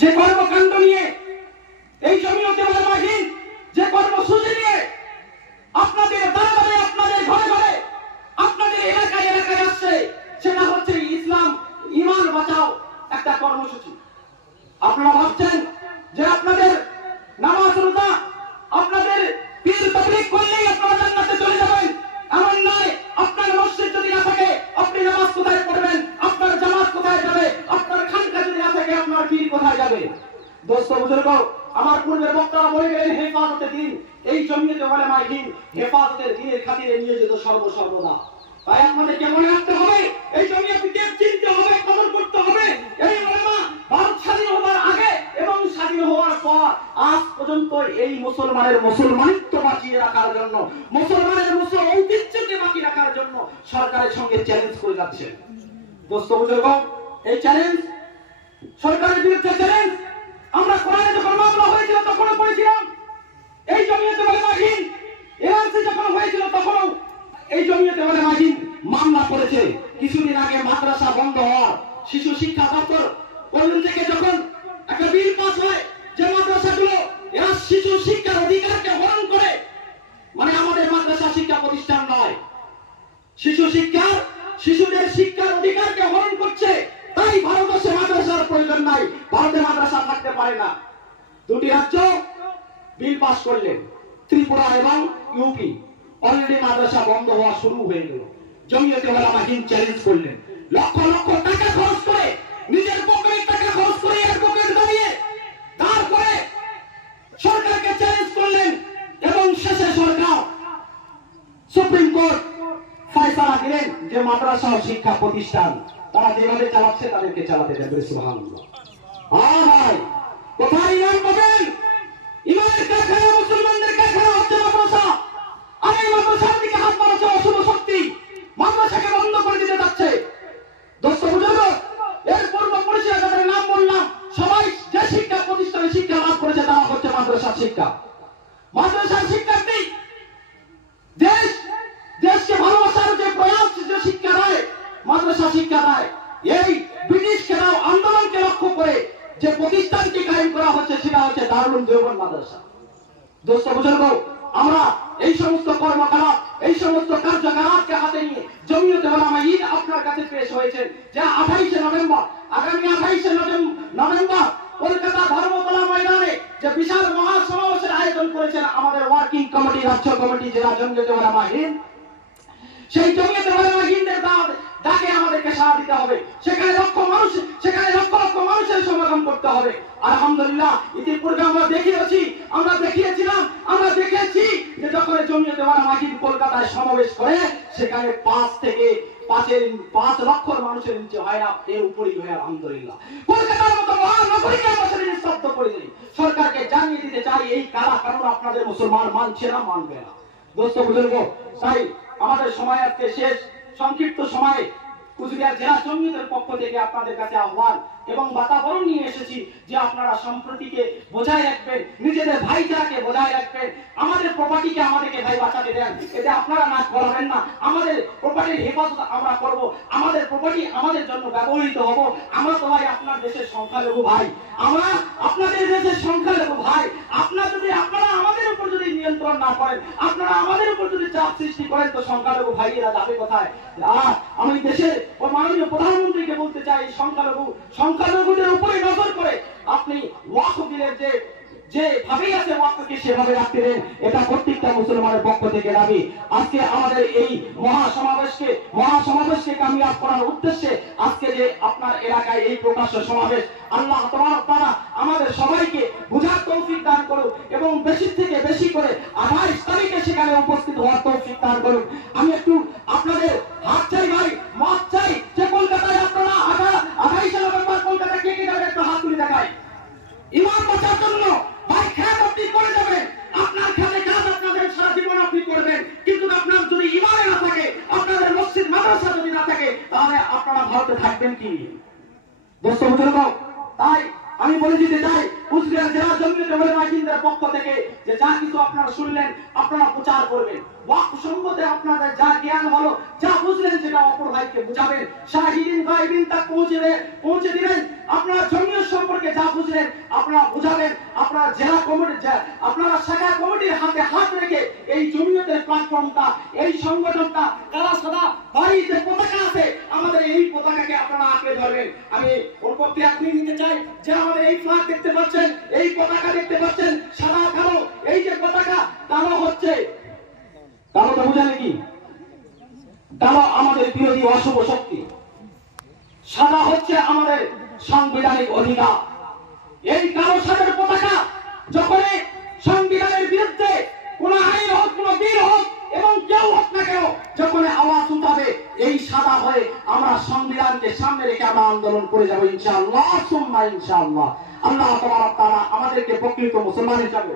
যে কর্মকাণ্ড নিয়ে এই জমিয়তে মাহিন যে কর্মসূচি নিয়ে আপনাদের পূর্বের বক্তারা বলে গেলেন, হেফাজতে দিন, এই জমিতে বলে মাইকিন হেফাজতের দিনের খাতিরে নিয়োজিত সর্ব সর্বদা। তাই আপনাদেরকে মনে রাখতে হবে? এই জমিয়তকে চিনতে হবে কদর করতে হবে? এই ওলামা, ভারত স্বাধীন হওয়ার আগে এবং স্বাধীন হওয়ার পর আজ পর্যন্ত এই মুসলমানের মুসলমানিত্ব বাঁচিয়ে রাখার জন্য, মুসলমানের মুসল ঐতিহ্যকে বাঁচিয়ে রাখার জন্য সরকারের সঙ্গে চ্যালেঞ্জ করে যাচ্ছে। দোস্ত বুজুর্গ, এই চ্যালেঞ্জ সরকারের বিরুদ্ধে চ্যালেঞ্জ আমরা কোরআনে যখন মামলা হয়েছিল, তখনও পড়েছিলাম। এই জমিয়তে বলে মাহিন এনআরসি যখন হয়েছিল, তখনও এই জমিয়তে বলে মাহিন মামলা করেছে কিছুদিন আগে মাদ্রাসা বন্ধ হওয়া শিশু শিক্ষা দপ্তর ওখান থেকে যখন একটা বিল পাস হয় পারে না। দুটি রাজ্য বিল পাস করলেন, ত্রিপুরা এবং ইউপি। অলরেডি মাদ্রাসা বন্ধ হওয়া শুরু হয়ে গেল। জমিয়তে ওলামা হিন্দ চ্যালেঞ্জ করলেন। লক্ষ লক্ষ টাকা খরচ করে, নিজের পকেটের টাকা খরচ করে অ্যাডভোকেট দাঁড়িয়ে দাঁড় করে সরকারকে চ্যালেঞ্জ করলেন এবং শেষে সরকার সুপ্রিম কোর্ট ফয়সালা দিলেন যে মাদ্রাসা শিক্ষা প্রতিষ্ঠান, তারা যেভাবে চালাচ্ছে তাদেরকে চালাতে দেবে হ্যাঁ ভাই কোথায় ইমান পাবেন ইমানের কারখানা মুসলমানদের কারখানা হচ্ছে মাদ্রাসা। আর এই মাদ্রাসার দিকে হাত বাড়াচ্ছে অশুভ শক্তি মাদ্রাসাকে বন্ধ করে দিতে যাচ্ছে। দোস্ত বুঝলো এর পূর্ব পরিচয় যাদের নাম বললাম, সবাই যে শিক্ষা প্রতিষ্ঠানে শিক্ষা লাভ করেছে, তারা হচ্ছে মাদ্রাসার শিক্ষা। মাদ্রাসার শিক্ষার্থী দেশ, দেশকে ভালোবাসার যে প্রয়াস, যে শিক্ষা দেয়, মাদ্রাসা শিক্ষা দেয়। এই ব্রিটিশ কেরাও আন্দোলনকে লক্ষ্য করে যে করা হচ্ছে, সেটা হচ্ছে দারুল দেওবন মাদ্রাসা। দোস্ত বুজুর্গ আমরা এই সমস্ত কর্মকলাপ, এই সমস্ত কার্যকলাপকে হাতে নিয়ে জমিয়তে ওলামা ঈদ আপনার কাছে পেশ হয়েছে। যা আঠাইশে নভেম্বর, আগামী আঠাইশে নভেম্বর কলকাতা ধর্মতলা ময়দানে যে বিশাল মহাসমাবেশের আয়োজন করেছেন আমাদের ওয়ার্কিং কমিটি রাজ্য কমিটি জেলা জমিয়তে ওলামা হিন্দ সেই জমিয়তে হবে। আলহামদুলিল্লাহ, ইতিপূর্বে আমরা দেখিয়েছি, আমরা দেখিয়েছিলাম, আমরা দেখেছি যে যখন জমিয়তে ওলামা হিন্দ কলকাতায় সমাবেশ করে, সেখানে পাঁচ থেকে পাঁচের পাঁচ লক্ষর মানুষের নিচে হয় না, এর উপরেই হয় আলহামদুলিল্লাহ। কলকাতার মতো মহানগরীকে আমরা স্তব্ধ করে দিই সরকারকে জানিয়ে দিতে চাই, এই কালা কানুন আপনাদের মুসলমান মানছে না, মানবে না। দোস্ত বুজুর্গ, তাই আমাদের সময় আজকে শেষ। সংক্ষিপ্ত সময়ে কুচবিহার জেলা জমিয়তের পক্ষ থেকে আপনাদের কাছে আহ্বান এবং বাতাবরণ নিয়ে এসেছি যে আপনারা সম্প্রতিকে বজায় রাখবেন, নিজেদের ভাইচারাকে বজায় রাখবেন, আমাদের প্রপার্টিকে আমাদেরকে ভাই বাঁচাতে দেন। এতে আপনারা না করাবেন না। আমাদের প্রপার্টির হেফাজত আমরা করব। আমাদের প্রপার্টি আমাদের জন্য ব্যবহৃত হব। আমরা তো ভাই আপনার দেশের সংখ্যালঘু ভাই। আমরা আপনাদের দেশের সংখ্যালঘু ভাই। আপনার যদি আপনারা আমাদের উপর যদি নিয়ন্ত্রণ না করেন, আপনারা আমাদের উপর যদি চাপ সৃষ্টি করেন, তো সংখ্যালঘু ভাইয়েরা যাবে কোথায়? আমি দেশের ও মাননীয় প্রধানমন্ত্রীকে বলতে চাই, সংখ্যালঘু, সংখ্যালঘুদের উপরে নজর করে আপনি ওয়াক যে যে ভাবেই আছে সেভাবে রাখতে দেন, এটা প্রত্যেকটা মুসলমানের পক্ষ থেকে দাবি। আজকে আমাদের এই মহা সমাবেশকে মহা সমাবেশকে কামিয়াব করার উদ্দেশ্যে আজকে যে আপনার এলাকায় এই প্রকাশ্য সমাবেশ, আল্লাহ তোমার তারা আমাদের সবাইকে বুঝার তৌফিক দান করুক এবং বেশি থেকে বেশি করে আঠাইশ তারিখে সেখানে উপস্থিত হওয়ার তৌফিক দান করুক। দোস্ত তাই আমি বলে দিতে চাই কুচবিহার জেলা জমিয়তে ওলামা হিন্দের পক্ষ থেকে যে যা কিছু আপনারা শুনলেন, আপনারা প্রচার করবেন। ওয়াক্ফ সম্বন্ধে আপনাদের যা জ্ঞান হলো, যা বুঝলেন সেটা অপর ভাইকে বুঝাবেন। শাহিদিন গাইবিন তা পৌঁছে পৌঁছে দিবেন। আপনারা জমিয়ত সম্পর্কে যা বুঝলেন, আপনারা বুঝাবেন। আপনারা জেলা কমিটি আপনারা শাখা কমিটির হাতে হাত রেখে এই জমিয়তের প্ল্যাটফর্মটা এই সংগঠনটা সাদা বাড়ি যে পতাকা আছে, আমাদের এই পতাকাকে আপনারা আঁকড়ে ধরবেন। আমি ওর পক্ষে আপনি নিতে চাই যে আমাদের এই ফ্ল্যাগ দেখতে পাচ্ছেন এই পতাকা দেখতে পাচ্ছেন সাদা কালো, এই যে পতাকা, কালো হচ্ছে। কালোটা বোঝা নাকি কালো আমাদের বিরোধী অশুভ শক্তি। সাদা হচ্ছে আমাদের সাংবিধানিক অধিকার। এই কালো সাদার পতাকা যখনই সংবিধানের বিরুদ্ধে কোন আইন হোক, কোন বীর হোক, এবং কেউ হোক না কেন যখন আওয়াজ উঠাবে আন্দোলন করে যাব ইনশাআল্লাহ সুম্মা ইনশাআল্লাহ। আল্লাহ তারা আমাদেরকে প্রকৃত মুসলমান হিসাবে